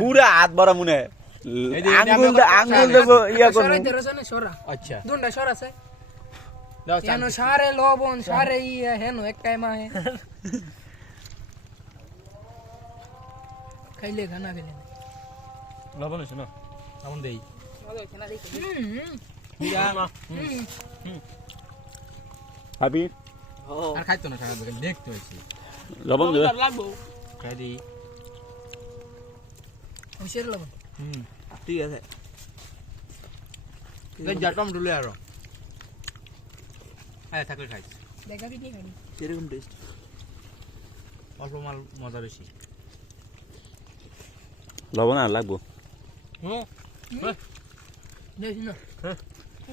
পুরা হাত ভরা মনে আঙ্গুল দেবো ইয়া করবো। আচ্ছা দুন্ডা সর আছে দাও হেন সারে লবণ সারে ইয়া হেন একাই মা হে খাইলে খানা খেলে লবণ আছে না আমন দেই ভাবি আর খাইতো না খারাপ দেখতে হইছে লবণ দেবে খাই দি হুশিয়ার লবণ ঠিক আছে এই জাটম ডুলে আরো আয় থাকলে খাইছ দেখা কি খাই এরকম টেস্ট অল্প মাল মজা বেশি লবণ আর লাগবো। হুম দেখি না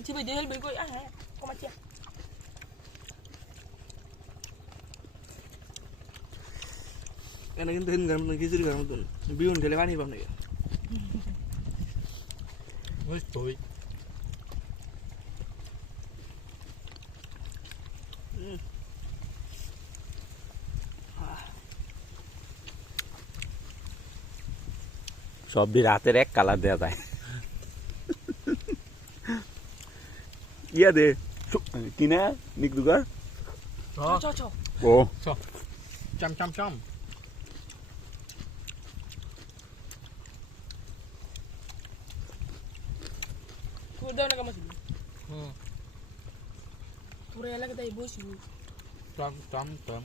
চিবে দেহেল বের কই হ্যাঁ কমাচ্ছি এনে কিন্তু হিন গরম খিচুড়ি গরম তো বিউন ঢেলে পানি পাম নাকি বুঝ তুই সব রাতের এক কালার দেওয়া যায় ইয়া দে কিনা নিকদুগা চ চ ও চাম চাম চাম তোর দাও না কামাছি তোর এলাকায় বসি চাম চাম চাম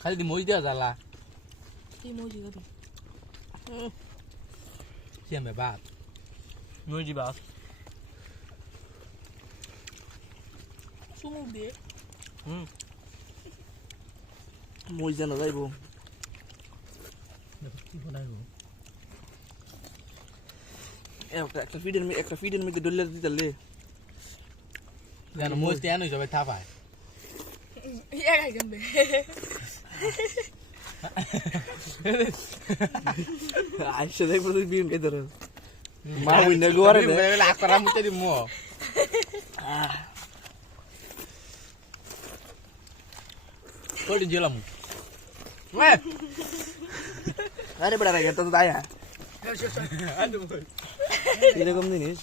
খালি দি মই দিয়া জালা কি মজি গবি সিয়ামে বাত মই দি বাত সুমু দে মই জানা যাইবো কি বানাইবো একটা ফিডের মধ্যে ডলে দিতালে জানো মই তেন হই যাবে থাপায় ইয়া খাই গম্বে আইসা যাইবো তুই বিউন কে ধরে মা বুইনা গোয়ারে দে আকরা মুতে দি মো কোটি জেলাম আরে বড় রাগে তো দায়া এরকম জিনিস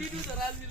ভিডিও তো রাজি